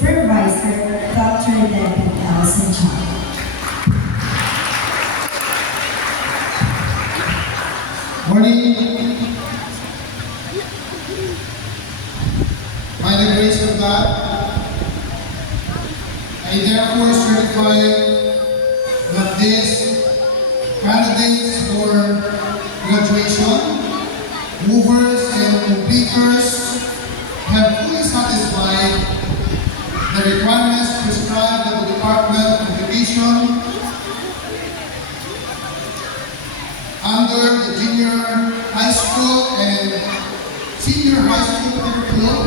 Supervisor, Dr. Debbie L. Sanchal. Morning. By the grace of God, I therefore certify that these candidates for graduation, movers and completers have fully satisfied the requirements prescribed by the Department of Education under the junior high school and senior high school curriculum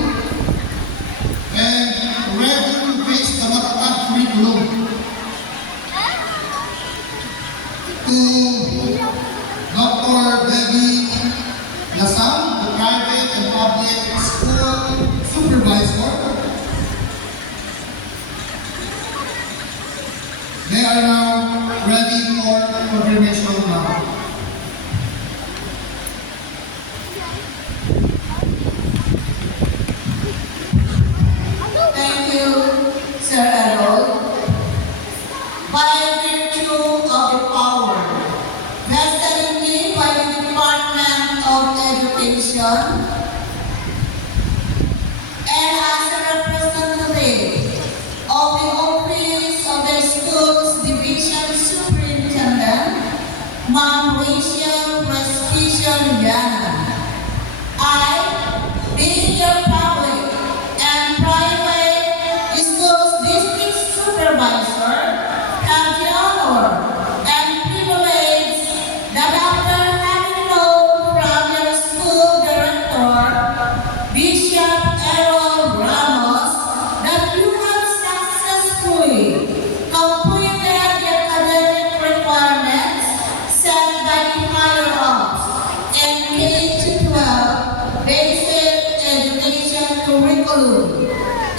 and ready to face the Matapag curriculum. To Dr. Debbie Lasam, the private and public school supervisor, they are now ready for confirmation now. Thank you, Sir Errol. By virtue of the power vested in me by the Department of Education, and as a representative of the office of the school's division superintendent, Ma'am Rachel Presbyterian Yana, I, being your public and private schools district supervisor, have the honor and privilege that after having known from your school director, Bishop Errol Ramos, that you have successfully completed the academic requirements set by the higher-ups in K-12 basic education curriculum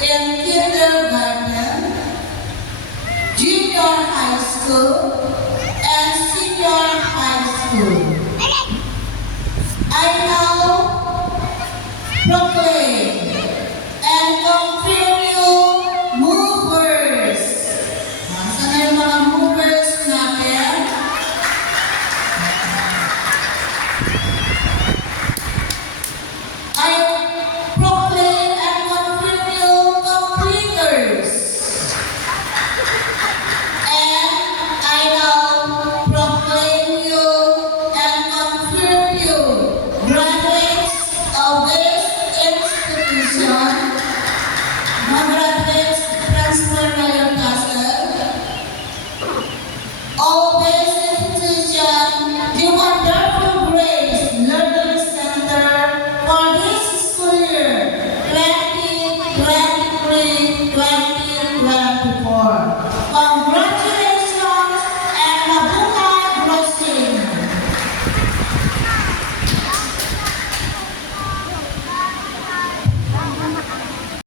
in kindergarten, junior high school,